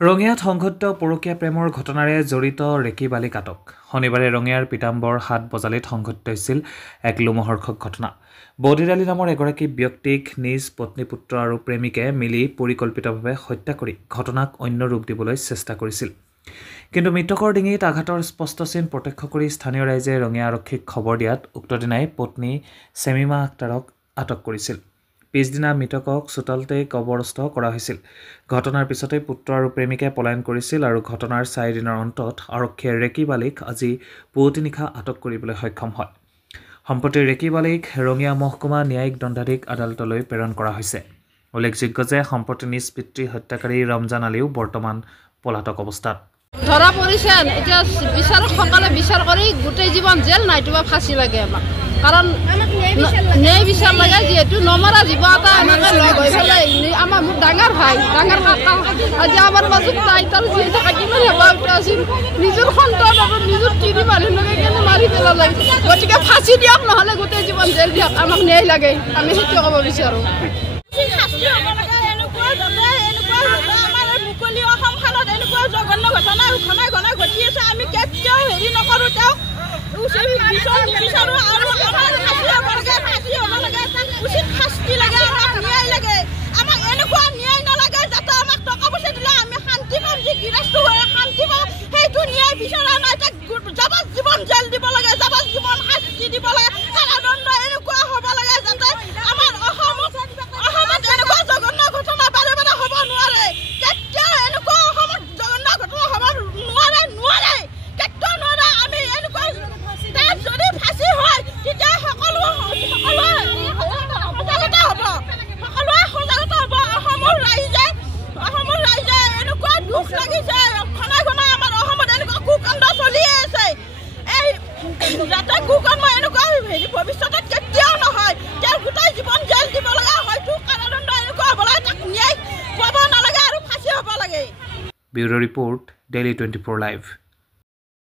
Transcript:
ৰঙিয়াত সংঘটিত পৰকীয়া প্ৰেমৰ ঘটনাৰে জড়িত ৰেকি বালিক আটক। শনিবাৰে ৰঙিয়াৰ পিতাম্বৰ ৭ বজালিত সংঘটিত হৈছিল এক লোমহৰ্ষক ঘটনা। বৌদিৰ আলী নামৰ এগৰাকী ব্যক্তিক নিজ পত্নী পুত্ৰ আৰু প্ৰেমিকে মিলি পৰিকল্পিতভাৱে হত্যা কৰি ঘটনাক অন্য ৰূপ দিবলৈ চেষ্টা কৰিছিল। কিন্তু মৃতকৰ ডিঙিত আঘাতৰ স্পষ্ট চিন প্ৰত্যক্ষ কৰি স্থানীয় ৰাইজে ৰঙিয়া আৰক্ষীক খবৰ দিয়াত উক্ত দিনাই পত্নী চেমিমা আক্তাৰক আটক কৰিছিল। পিছদিনা মৃতকক চোতালতে কবৰস্থ কৰা হৈছিল। ঘটনাৰ পিছতে পুত্ৰ আৰু প্ৰেমিকে পলায়ন কৰিছিল আৰু ঘটনাৰ ৪ দিনৰ অন্তত আৰক্ষীয়ে ৰেকি বালিক আজি পুৱতি নিশা আটক কৰিবলৈ সক্ষম হয়। সম্প্ৰতি ৰেকি বালিক ৰঙিয়া মহকুমা ন্যায়িক দণ্ডাধীশ আদালতলৈ প্ৰেৰণ কৰা হৈছে। উল্লেখযোগ্য যে সম্প্ৰতি নিজ পিতৃ হত্যাকাৰী ৰমজান আলীও বৰ্তমান পলাতক অৱস্থাত। ধৰা পৰিছে এতিয়া বিচাৰকসকলে বিচাৰ কৰি গোটেই জীৱন জেল নাইটোবা ফাঁচি লাগে আমাক, কাৰণ ন্যায় বিচাৰ লাগে। যিহেতু নমৰা জীৱ এটা এনেকৈ লগ হৈ পেলাই আমাৰ মোৰ ডাঙৰ ভাই ডাঙৰ কাকা আজি আমাৰ মাজত নাই, তাৰ যিহেতু কিমান হেঁপাহ আছিল নিজৰ সন্তান আৰু নিজৰ তিৰি মানুহলৈকে কেনে মাৰি পেলালে। গতিকে ফাঁচি দিয়ক, নহ'লে গোটেই জীৱন জেল দিয়ক, আমাক ন্যায় লাগে, আমি সেইটো ক'ব বিচাৰোঁ। জঘন্য ঘটনা ঘনাই ঘনাই ঘটি আছে, আমি কেতিয়াও হেৰি নকৰোঁ, তেওঁক বিচাৰোঁ আৰু উচিত শাস্তি লাগে, আমাক ন্যায় লাগে। আমাক এনেকুৱা ন্যায় নালাগে যাতে আমাক টকা পইচা দিলে আমি শান্তি পাম, যি গৃহস্থ হৈ শান্তি পাম, সেইটো ন্যায় বিচৰা নাই। তাক যাৱজ্জীৱন জেল দিব লাগে, যাৱজ্জীৱন শাস্তি দিব লাগে, কাৰাদণ্ড এনেকুৱা হ'ব লাগে যাতে আমাৰ অসমত এনেকুৱা জঘন্য ঘটনা বাৰে বাৰে হ'ব নোৱাৰে। কেতিয়াও এনেকুৱা অসমত জঘন্য ঘটনা হ'ব নোৱাৰে, কেতিয়াও নোৱাৰে। আমি এনেকুৱা তাত যদি ফাঁচি হয় তেতিয়া সকলোৱে সজাগতা হ'ব, অসমৰ ৰাইজে এনেকুৱা দুখ লাগিছে। ঘনাই ঘনাই আমাৰ অসমত এনেকুৱা কুকাণ্ড চলিয়ে আছে। এই যাতে কুকৰ্ম এনেকুৱা ভৱিষ্যতত কেতিয়াও নহয়, তেওঁৰ গোটেই জীৱন জেল দিব লাগে, হয়তো কাৰাদণ্ড এনেকুৱা হ'ব লাগে, তাক ন্যায় পাব নালাগে আৰু ফাঁচি হ'ব লাগে। Bureau report, daily 24 live.